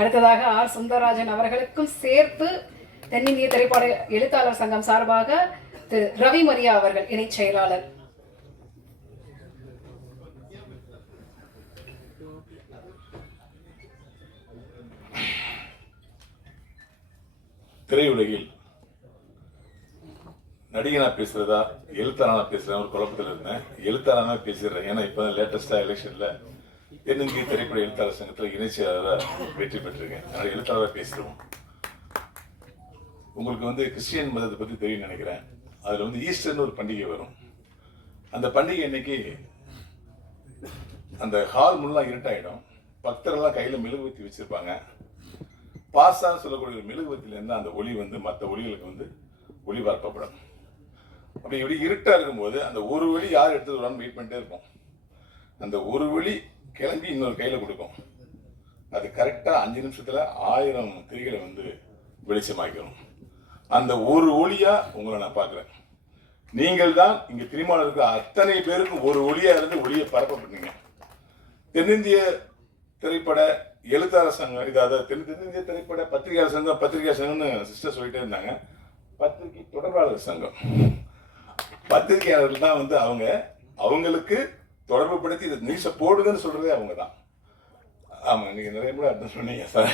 அடுத்ததாக ஆர் சுந்தரராஜன் அவர்களுக்கும் சேர்த்து தென்னிந்திய திரைப்பட எழுத்தாளர் சங்கம் சார்பாக திரு ரவி மரியா அவர்கள் இணை செயலாளர். திரையுலகில் நடிகனா பேசுறதா எழுத்தாளனா பேசுறேன் ஒரு குழப்பத்தில் இருந்தேன். எழுத்தாளனா பேசுறேன். ஏன்னா இப்பதான் லேட்டஸ்டா எலெக்ஷன்ல தென்னிந்திய திரைப்பட எழுத்தாளர் சங்கத்தில் இணை செயலாளராக வெற்றி பெற்றிருக்கேன். அதனால எழுத்தாளராக பேசுறோம். உங்களுக்கு கிறிஸ்டியன் மதத்தை பத்தி தெரியும் நினைக்கிறேன். அதுல ஈஸ்டர்னு ஒரு பண்டிகை வரும். அந்த பண்டிகை இன்னைக்கு அந்த ஹால் முள்ளா இருட்டாயிடும். பக்தரெல்லாம் கையில மெழுகுவத்தி வச்சிருப்பாங்க. பாசான்னு சொல்லக்கூடிய ஒரு மெழுகுவத்தில இருந்து அந்த ஒளி மற்ற ஒளிகளுக்கு ஒளி பார்க்கப்படும். அப்படி இப்படி இருட்டா இருக்கும்போது அந்த ஒரு ஒளி யார் எடுத்து வரான்னு வெயிட் பண்ணிட்டே இருப்போம். அந்த ஒரு ஒளி கிளம்பி இன்னொரு கையில கொடுக்கும். அது கரெக்டா 5 நிமிஷத்துல 1000 திரிகளை வெளிச்சமாக்கிறோம். அந்த ஒரு ஒளியா உங்களை நான் பார்க்கிறேன். நீங்கள் தான் இங்க திருமணம் இருக்கிற அத்தனை பேருக்கும் ஒரு ஒளியா இருந்து ஒளியை பரப்பப்பட்டீங்க. தென்னிந்திய திரைப்பட எழுத்தாளர் சங்கம், இதாவது தென்னிந்திய திரைப்பட பத்திரிகையாளர் சங்கம்னு சிஸ்டர் சொல்லிட்டே இருந்தாங்க. பத்திரிகை தொடர்பாளர் சங்கம், பத்திரிகையாளர்கள் தான் அவங்களுக்கு தொடர்பு படுத்தி இதை நியூஸை போடுங்கன்னு சொல்றதே அவங்க தான். ஆமா, நீங்க நிறைய கூட அர்த்தம் சொன்னீங்க சார்.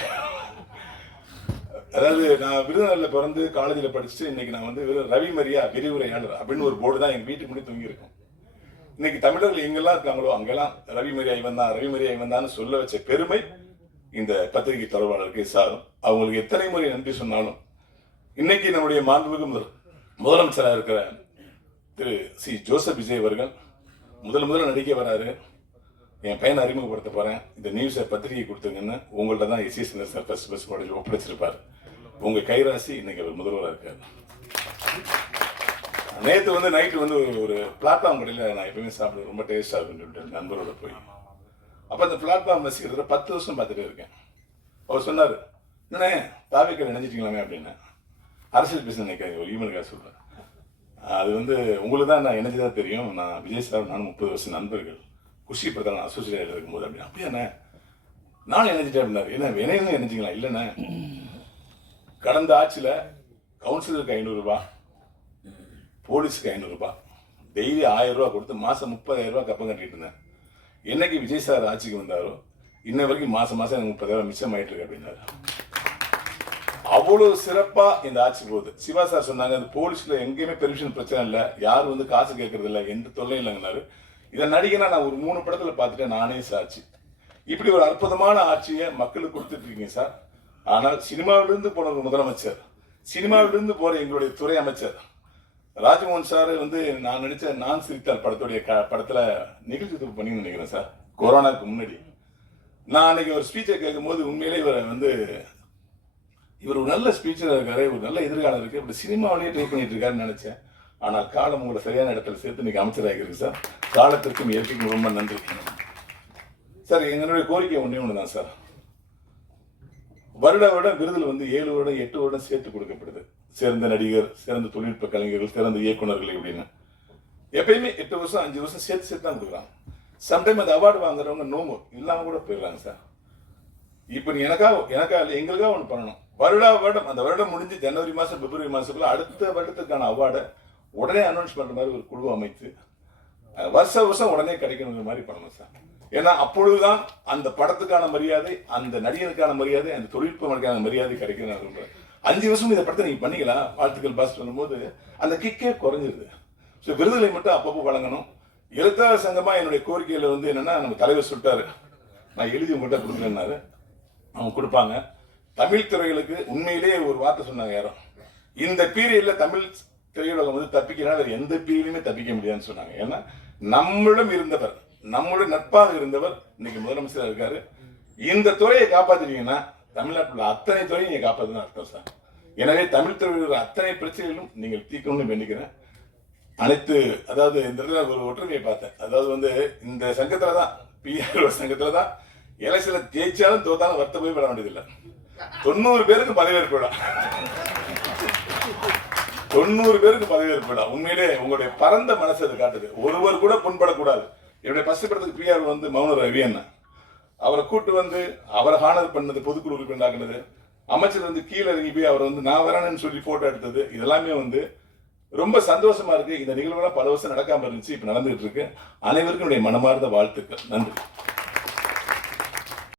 அதாவது நான் விருதுநகர்ல பிறந்து காலேஜில் படிச்சுட்டு இன்னைக்கு நான் ரவி மரியா விரிவுரையாளர் அப்படின்னு ஒரு போர்டு தான் எங்க வீட்டுக்கு முன்னாடி தொங்கி இருக்கும். இன்னைக்கு தமிழர்கள் எங்கெல்லாம் இருக்காங்களோ அங்கெல்லாம் ரவி மரியா இவன் தான் சொல்ல வச்ச பெருமை இந்த பத்திரிகை தொடர்பாளருக்கு சாரும். அவங்களுக்கு எத்தனை முறை நன்றி சொன்னாலும் இன்னைக்கு நம்முடைய மாண்புமிகு முதலமைச்சராக இருக்கிற திரு சி ஜோசப் விஜய் அவர்கள் முதல்ல நடிக்க வராரு. என் பையனை அறிமுகப்படுத்த போறேன், இந்த நியூஸை பத்திரிகை கொடுத்துங்கன்னு உங்கள்ட்ட தான் எஸ்சி சார் ஃபர்ஸ்ட் மாடல் ஒப்படைச்சிருப்பார். உங்க கைராசி இன்னைக்கு அவர் முதல்வராக இருக்காரு. நேற்று நைட்டு ஒரு பிளாட்ஃபார்ம் கடையில் நான் எப்பவுமே சாப்பிடுவேன், ரொம்ப டேஸ்டாக இருக்குன்னு சொல்லிட்டு நண்பரோட போய் அப்போ அந்த பிளாட்ஃபார்ம் ரசிக்கிறத 10 வருஷம் பார்த்துட்டே இருக்கேன். அவர் சொன்னார், என்னண்ணே தாவேக்கடை நினைச்சிட்டீங்களாமே அப்படின்னு. அரசியல் பேச நினைக்காது, ஒரு ஈமெயிலுக்காக சொல்கிறேன். அது உங்களுக்கு தான் நான் இணைஞ்சதான் தெரியும். நான் விஜய் சார் நானும் 30 வருஷம் நண்பர்கள். குஷி பிரதான் அசோசியேட் இருக்கும்போது அப்படின்னு. அப்படியாண்ணே நானும் இணைஞ்சிட்டேன் அப்படின்னாரு. என்ன வினைன்னு இணைஞ்சிங்களா? இல்லைண்ணே, கடந்த ஆட்சியில் கவுன்சிலருக்கு 500 ரூபாய், போலீஸுக்கு 500 ரூபாய், டெய்லி 1000 ரூபா கொடுத்து மாதம் 30,000 ரூபா கப்பம் கட்டிட்டு இருந்தேன். என்னைக்கு விஜய் சார் ஆட்சிக்கு வந்தாரோ இன்ன வரைக்கும் மாதம் எனக்கு 30,000 மிச்சம் ஆயிட்டு இருக்கு அப்படின்னாரு. அவ்வளவு சிறப்பா இந்த ஆட்சி போகுது. சிவா சார் சொன்னாங்க, அந்த போலீஸ்ல எங்கேயுமே பெர்மிஷன் பிரச்சனை இல்லை, யாரும் காசு கேட்கறது இல்லை, எந்த தொல்லையும் இல்லைங்கன்னாரு. இதை நடிகனா நான் ஒரு 3 படத்துல பார்த்துட்டேன், நானே சாட்சி. இப்படி ஒரு அற்புதமான ஆட்சியை மக்களுக்கு கொடுத்துட்டு இருக்கீங்க சார். ஆனால் சினிமாவிலிருந்து போன ஒரு முதலமைச்சர், சினிமாவிலிருந்து போற எங்களுடைய துறை அமைச்சர் ராஜ்மோகன் சார் நான் நினைச்ச நான் சிரித்தால் படத்துடைய படத்துல நிகழ்ச்சி தொகுப்பு பண்ணி நினைக்கிறேன் சார். கொரோனாவுக்கு முன்னாடி நான் அன்னைக்கு ஒரு ஸ்பீச்சை கேட்கும் போது உண்மையிலே இவர் ஒரு நல்ல ஸ்பீச்சராக இருக்காரு, ஒரு நல்ல எதிர்காலம் இருக்கு, இப்படி சினிமாவிலேயே ட்ரை பண்ணிட்டு இருக்காருன்னு நினைச்சேன். ஆனால் காலம் உங்களை சரியான இடத்துல சேர்த்து இன்னைக்கு அமைச்சராக இருக்கு சார். காலத்திற்கும் இயற்கைக்கும் ரொம்ப நன்றி சார். எங்களுடைய கோரிக்கை ஒன்று தான் சார். வருட விருதுல 7 வருடம் 8 வருடம் சேர்த்து கொடுக்கப்படுது. சிறந்த நடிகர், சிறந்த தொழில்நுட்ப கலைஞர்கள், சிறந்த இயக்குநர்கள் இப்படின்னு எப்பயுமே 8 வருஷம் 5 வருஷம் சேர்த்து தான் கொடுக்குறாங்க. சம்டைம் அந்த அவார்டு வாங்குறவங்க நோம்பு இல்லாம கூட போயிடுறாங்க சார். இப்ப நீ எனக்கா எங்களுக்காக ஒண்ணு பண்ணணும். வருடம் அந்த வருடம் முடிஞ்சு ஜனவரி மாசம் பிப்ரவரி மாசத்துக்குள்ள அடுத்த வருடத்துக்கான அவார்டை உடனே அனௌன்ஸ் பண்ற மாதிரி ஒரு குழு அமைத்து வருஷம் உடனே கிடைக்கணுங்கிற மாதிரி பண்ணணும் சார். ஏன்னா அப்பொழுதுதான் அந்த படத்துக்கான மரியாதை, அந்த நடிகனுக்கான மரியாதை, அந்த தொழில்நுட்ப மரியாதை கிடைக்கணும். 5 வருஷம் இந்த படத்தை நீங்க பண்ணிக்கலாம், வாழ்த்துக்கள் பாஸ் பண்ணும்போது அந்த கிக்கே குறைஞ்சிருது. ஸோ விருதுகளை மட்டும் அப்பப்போ வழங்கணும். எழுத்தாளர் சங்கமா என்னுடைய கோரிக்கையில என்னன்னா, நம்ம தலைவர் சொல்லிட்டாரு, நான் எழுதி உங்கள்கிட்ட கொடுக்குறேன்னாரு. அவங்க கொடுப்பாங்க. தமிழ் துறைகளுக்கு உண்மையிலேயே ஒரு வார்த்தை சொன்னாங்க யாரும், இந்த பீரியட்ல தமிழ் திரையுலகம் தப்பிக்கிறா வேற எந்த பீரியடுமே தப்பிக்க முடியாதுன்னு சொன்னாங்க. ஏன்னா நம்மளும் இருந்தவர், நம்மளுடைய நட்பாக இருந்தவர் இன்னைக்கு முதலமைச்சராக இருக்காரு. இந்த துறையை காப்பாத்துறீங்கன்னா தமிழ்நாட்டில் அத்தனை துறையும் நீங்க காப்பாத்துன்னு அர்த்தம் சார். எனவே தமிழ் துறையில் அத்தனை பிரச்சனைகளும் நீங்கள் தீர்க்கணும்னு வேண்டிக்கிறேன். அனைத்து அதாவது இந்த இடத்துல ஒரு ஒற்றுமையை பார்த்தேன். அதாவது இந்த சங்கத்துல தான், பிஆர்ஓ சங்கத்துல தான் எலெக்ஷன்ல ஜெயிச்சாலும் தோத்தாலும் வருத்த போய் விட வேண்டியதில்லை. 90 பேருக்கு பதவியேற்பு விழா, 90 பேருக்கு பதவியேற்பு விழா. உண்மையிலே உங்களுடைய பரந்த மனசு அது காட்டுது. ஒருவர் கூட புண்படக்கூடாது. என்னுடைய ஃபர்ஸ்ட் படத்துக்கு பிஆர் மௌன ரவி அண்ணா, அவரை கூட்டு வந்து அவரை ஹானர் பண்ணது, பொதுக்குழு உறுப்பினராக்குனது, அமைச்சர் வந்து கீழே இறங்கி போய் அவரை வந்து நான் வரேன்னு சொல்லி போட்டோ எடுத்தது, இதெல்லாமே வந்து ரொம்ப சந்தோஷமா இருக்கு. இந்த நிகழ்வுலாம் பல வருஷம் நடக்காம இருந்துச்சு, இப்ப நடந்துகிட்டு இருக்கு. அனைவருக்கும் என்னுடைய மனமார்ந்த வாழ்த்துக்கள். நன்றி.